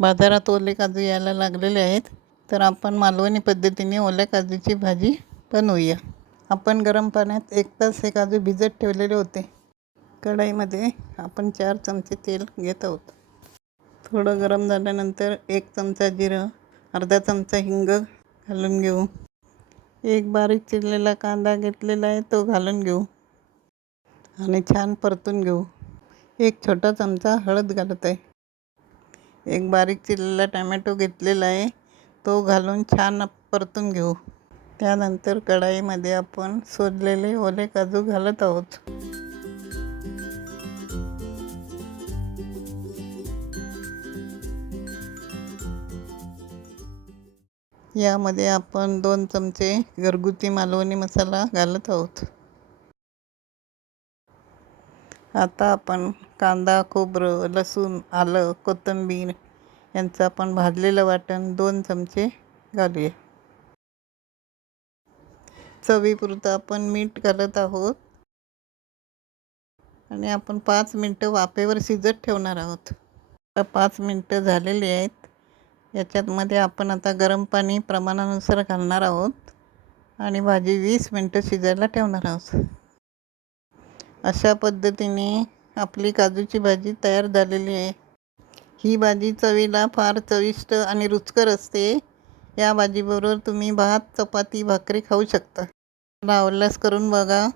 बाजारात ओले काजू यायला लागलेले आहेत, तर आपण मालवणी पद्धतीने ओल्या काजूची भाजी बनवूया. आपण गरम पाण्यात 1 तास हे काजू भिजत ठेवलेले होते. कढईमध्ये आपण 4 चमचे तेल घेत आहोत. थोडं गरम झाल्यानंतर 1 चमचा जिरं, अर्धा चमचा हिंग घालून घेऊ. एक बारीक चिरलेला कांदा घेतलेला आहे, तो घालून घेऊ आणि छान परतून घेऊ. 1 छोटा चमचा हळद घालत आहे. एक बारीक चिरलेला टमॅटो घेतलेला आहे, तो घालून छान परतून घेऊ. त्यानंतर कढईमध्ये आपण सोललेले ओले काजू घालत आहोत. यामध्ये आपण 2 चमचे घरगुती मालवणी मसाला घालत आहोत. आता आपण कांदा, खोबरं, लसूण, आलं, कोथिंबीर यांचं आपण भाजलेलं वाटण 2 चमचे घालूया. चवीपुरतं आपण मीठ घालत आहोत आणि आपण 5 मिनटं वाफेवर शिजत ठेवणार आहोत. आता 5 मिनटं झालेली आहेत. याच्यामध्ये आपण आता गरम पाणी प्रमाणानुसार घालणार आहोत आणि भाजी 20 मिनटं शिजायला ठेवणार आहोत. अशा पद्धतीने आपली काजूची भाजी तयार झालेली आहे. ही भाजी चवीला फार चविष्ट आणि रुचकर असते. या भाजीबरोबर तुम्ही भात, चपाती, भाकरी खाऊ शकता. मला आवडल्यास करून बघा.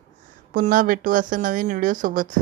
पुन्हा भेटू असं नवीन व्हिडिओसोबत.